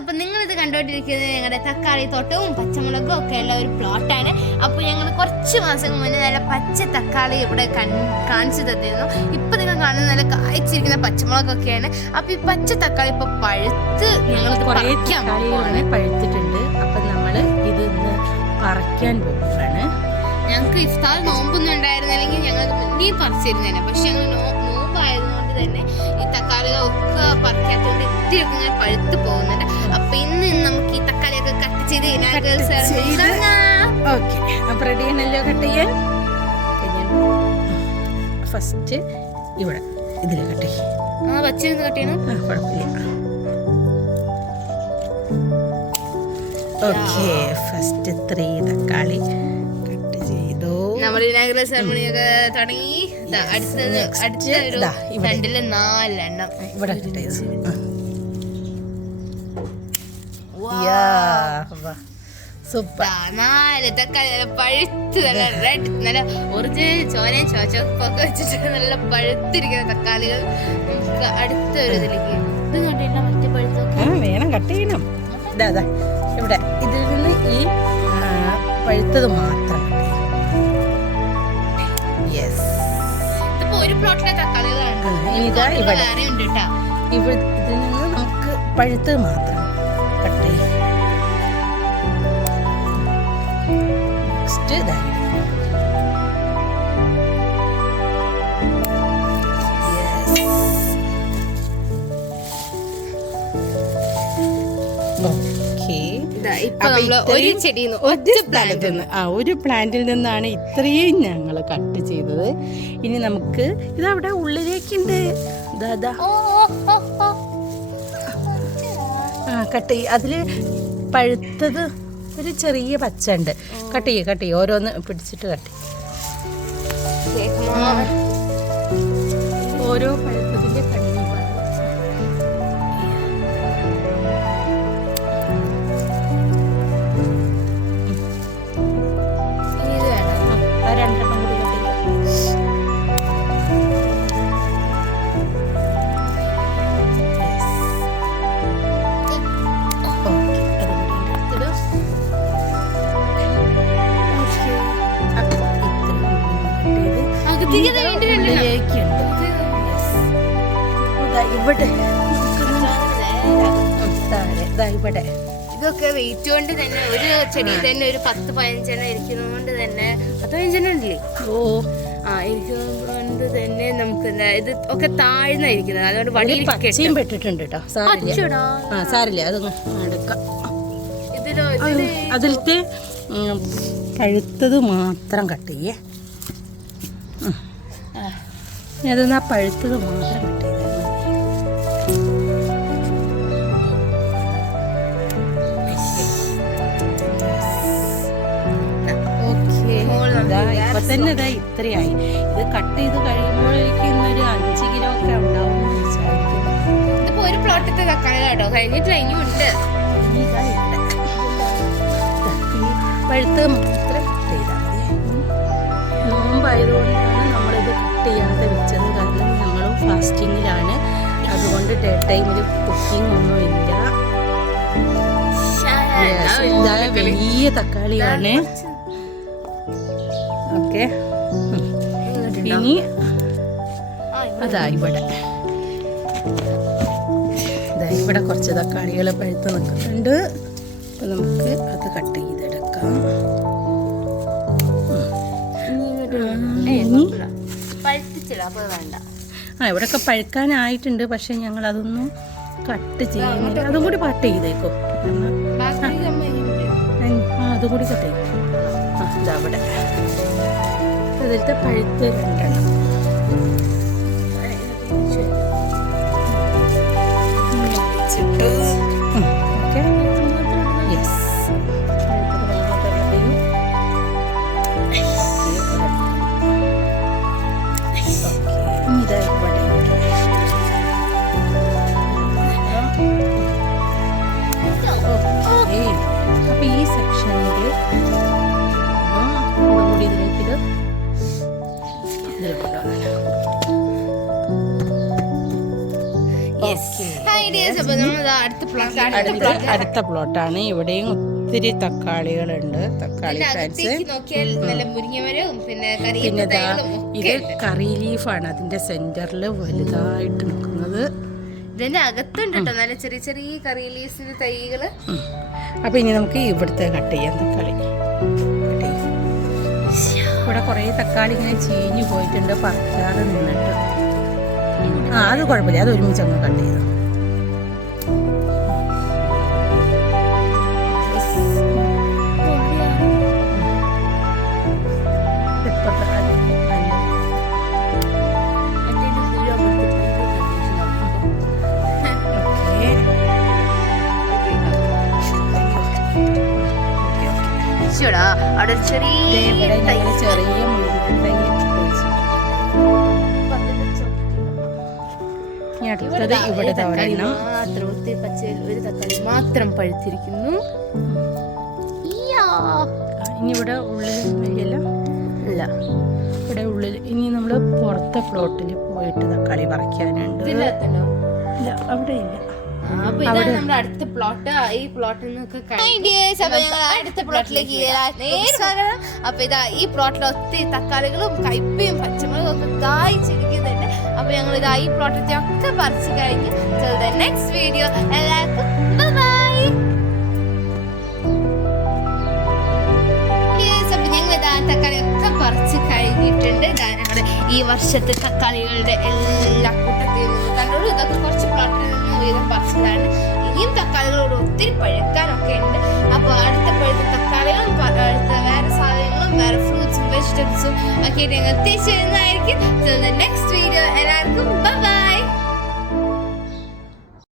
അപ്പം നിങ്ങളിത് കണ്ടുകൊണ്ടിരിക്കുന്നത് ഞങ്ങളുടെ തക്കാളി തോട്ടവും പച്ചമുളകും ഒക്കെ ഉള്ള ഒരു പ്ലോട്ടാണ്. അപ്പോൾ ഞങ്ങൾ കുറച്ച് മാസങ്ങൾ മുന്നേ നല്ല പച്ച തക്കാളി ഇവിടെ കാണിച്ചു തന്നിരുന്നു. ഇപ്പം നിങ്ങൾ കാണുന്ന നല്ല കായ്ച്ചിരിക്കുന്ന പച്ചമുളകൊക്കെയാണ്. അപ്പോൾ ഈ പച്ച തക്കാളി ഇപ്പോൾ പഴുത്ത് ഞങ്ങൾ പഴുത്തിട്ടുണ്ട്. അപ്പം നമ്മൾ ഇത് ഇന്ന് പറിക്കാൻ പോകുകയാണ്. ഞങ്ങൾക്ക് ഇഫ്താർ നോമ്പൊന്നും ഉണ്ടായിരുന്നില്ലെങ്കിൽ ഞങ്ങൾ മുന്നേ പറിച്ചിരുന്നേനെ. പക്ഷെ ഞങ്ങൾ നോമ്പായതുകൊണ്ട് തന്നെ ഈ തക്കാളികളൊക്കെ പറിക്കാത്തതുകൊണ്ട് ഇത്തിരിയൊക്കെ ഇങ്ങനെ പഴുത്ത് പോകുന്നുണ്ട്. അപ്പൊ ഇന്ന് നമുക്ക് ഈ തക്കാളിയൊക്കെ കട്ട് ചെയ്ത് അപ്പൊ റെഡിയാണല്ലോ കട്ട് ചെയ്യാൻ. ഫസ്റ്റ് ഇവിടെ ഇതിൽ കട്ട് ചെയ്യും. വച്ചിരുന്ന് കട്ട് ചെയ്യണം. കുഴപ്പമില്ല. ഓക്കെ, ഫസ്റ്റ് 3 തക്കാളി കട്ട് ചെയ്തു. നമ്മൾ ഇനാഗുറൽ സെറമണിയൊക്കെ തുടങ്ങി. അടുത്ത ഒരു 2-4 എണ്ണം ഇവിടെ കട്ട് ചെയ്തു. സൂപ്പർ. 4 തക്കാളി പഴുത്ത് നല്ല റെഡ്, നല്ല ഒറിജിനൽ ചോരയും ചോച്ചൊക്കെ വെച്ചിട്ട് നല്ല പഴുത്തിരിക്കുന്ന തക്കാളികൾ നമുക്ക് അടുത്ത ഒരു ഇതിലേക്ക്. ഇത് കണ്ടില്ല മറ്റേ പഴുത്തൊക്കെ വേണം കട്ട് ചെയ്യണം. ഇതാ ഇവിടെ ഇതിൽ നിന്ന് ഈ പഴുത്തത് മാത്രം. ഇതിപ്പോ ഒരു പ്ലോട്ടിലെ തക്കാളികളാണ്. ഇതിൽ നിന്ന് നമുക്ക് പഴുത്തത് മാത്രം കട്ട് ചെയ്യാം. നെക്സ്റ്റ് ഒരു പ്ലാന്റിൽ നിന്നാണ് ഇത്രയും ഞങ്ങൾ കട്ട് ചെയ്തത്. ഇനി നമുക്ക് ഇതവിടെ ഉള്ളിലേക്കുണ്ട്. കട്ട് ചെയ്യ. അതില് പഴുത്തത് ഒരു ചെറിയ പച്ച ഉണ്ട്. കട്ട് ചെയ്യ ഓരോന്ന് പിടിച്ചിട്ട് കട്ട് ചെയ്യ. ഓരോ പഴുത്തതിന്റെ കണ്ണി ഇവിടെ ഇതൊക്കെ വെയിറ്റ് കൊണ്ട് തന്നെ ഒരു ചെടി തന്നെ ഒരു 10-15 ഇരിക്കുന്നതുകൊണ്ട് തന്നെ 15 ഇല്ലേ? ഇരിക്കുന്നതുകൊണ്ട് തന്നെ നമുക്ക് ഇത് ഒക്കെ താഴ്ന്നായിരിക്കുന്നത്. അതുകൊണ്ട് വടിയിൽ പച്ചയും പെട്ടിട്ടുണ്ട് കേട്ടോ. സാരില്ല, അതൊന്ന് എടുക്കാം. അതിലത്തെ പഴുത്തത് മാത്രം കട്ട് ചെയ്യേ. അതൊന്ന് ആ പഴുത്തത് മാത്രം കട്ട് ചെയ്ത്. ഇപ്പൊ തന്നെ ഇതാ ഇത്രയായി. ഇത് കട്ട് ചെയ്ത് കഴിയുമ്പോഴേക്കും ഇന്നൊരു 5 കിലോ ഒക്കെ ഉണ്ടാവും വിചാരിക്കുന്നു. ഇതിപ്പോ ഒരു പ്ലോട്ടത്തെ തക്കാളി കേട്ടോ, കഴിഞ്ഞിട്ടില്ല, ഇനിയുണ്ട്. പഴുത്ത് മാത്രം ചെയ്താൽ മതി. നോമ്പായതുകൊണ്ടാണ് നമ്മളിത് കട്ട് ചെയ്യാതെ വെച്ചത്. കാരണം ഞങ്ങളും ഫാസ്റ്റിങ്ങിലാണ്. അതുകൊണ്ട് ഡേ ടൈമിൽ കുക്കിംഗ് ഒന്നും ഇല്ല. വലിയ തക്കാളിയാണ്. ഓക്കെ, ഇനി ഇവിടെ കുറച്ച് തക്കാളികൾ പഴുത്ത് നിൽക്കുന്നുണ്ട്. അപ്പം നമുക്ക് അത് കട്ട് ചെയ്തെടുക്കാം. ഇവിടെയൊക്കെ പഴുക്കാനായിട്ടുണ്ട്. പക്ഷെ ഞങ്ങൾ അതൊന്നും കട്ട് ചെയ്യുന്നില്ല. അതും കൂടി കട്ട് ചെയ്തേക്കോ. അതും കൂടി കട്ട് ചെയ്തു. ഇതവിടെ അതിലത്തെ പഴുത്ത് 2 എണ്ണം. Okay, yes. അപ്പൊ ഈ സെക്ഷനിൽ ഇതിലേക്ക് ഇത് കൊണ്ടുവന്നില്ല. അപ്പൊ നമ്മൾ അടുത്ത പ്ലോട്ടാണ്. ഇവിടെയും ഒത്തിരി തക്കാളികളുണ്ട്. തക്കാളി പ്ലാന്റ്സ്. നോക്കിയാൽ നല്ല മുരിങ്ങമരവും പിന്നെ പിന്നെ ഇത് കറി ലീഫാണ് അതിന്റെ സെന്ററിൽ വലുതായിട്ട് നിൽക്കുന്നത്. ഇതിന്റെ അകത്തുണ്ട് കേട്ടോ നല്ല ചെറിയ ചെറിയ കറി ലീവ്സിന്റെ തൈകള്. അപ്പൊ ഇനി നമുക്ക് ഇവിടുത്തെ കട്ട് ചെയ്യാം തക്കാളി. ഇവിടെ കുറേ തക്കാളി ഇങ്ങനെ ചീഞ്ഞു പോയിട്ടുണ്ട് പറിക്കാതെ നിന്നിട്ട്. അത് കുഴപ്പമില്ല, അത് ഒരുമിച്ച് അങ്ങ് കട്ട് ചെയ്തു. അവിടെ ചെറിയ ചെറിയ അടുത്തത് ഇവിടെ ഒരു തക്കാളി മാത്രം പഴുത്തിരിക്കുന്നു. ഇനി ഇവിടെ ഉള്ളിൽ ഇല്ല, ഇവിടെ ഉള്ളിൽ ഇനി നമ്മൾ പുറത്തെ പ്ലോട്ടിൽ പോയിട്ട് തക്കാളി പറിക്കാനുണ്ട്. ഇല്ല അവിടെ ഇല്ല. അപ്പൊ ഇതാണ് നമ്മുടെ അടുത്ത പ്ലോട്ട്. ഈ പ്ലോട്ടിൽ നിന്നൊക്കെ അടുത്ത പ്ലോട്ടിലേക്ക് സ്വാഗതം. അപ്പൊ ഇതാ ഈ പ്ലോട്ടിൽ ഒത്തിരി തക്കാളികളും കയ്പയും പച്ചമുളകും ഒക്കെ കായ്ച്ചിരിക്കുന്നുണ്ട്. അപ്പൊ ഞങ്ങൾ ഇതാ ഈ പ്ലോട്ടത്തെ ഒക്കെ പറിച്ചു കഴിഞ്ഞു. നെക്സ്റ്റ് വീഡിയോ എല്ലാവർക്കും ബൈ. ഞങ്ങൾ ഇതാ തക്കാളി ഒക്കെ പറിച്ചു കഴിഞ്ഞിട്ടുണ്ട്. ഞങ്ങളുടെ ഈ വർഷത്തെ തക്കാളികളുടെ എല്ലാ കൂട്ടത്തിൽ കണ്ടോളൂ. ഇതൊക്കെ കുറച്ച് പ്ലോട്ടിൽ വീതം പറിച്ചതാണ്. ഇനിയും തക്കാളികളോട് ഒത്തിരി പഴുക്കാനൊക്കെ ഉണ്ട്. അപ്പോൾ അടുത്ത പഴുത്ത തക്കാളികളും അടുത്ത വേറെ സാധനങ്ങളും വേറെ ഫ്രൂട്ട്സും വെജിറ്റബിൾസും ഒക്കെ ഞങ്ങൾ എത്തിച്ചു വരുന്നതായിരിക്കും. നെക്സ്റ്റ് വീഡിയോ എല്ലാവർക്കും ബൈ.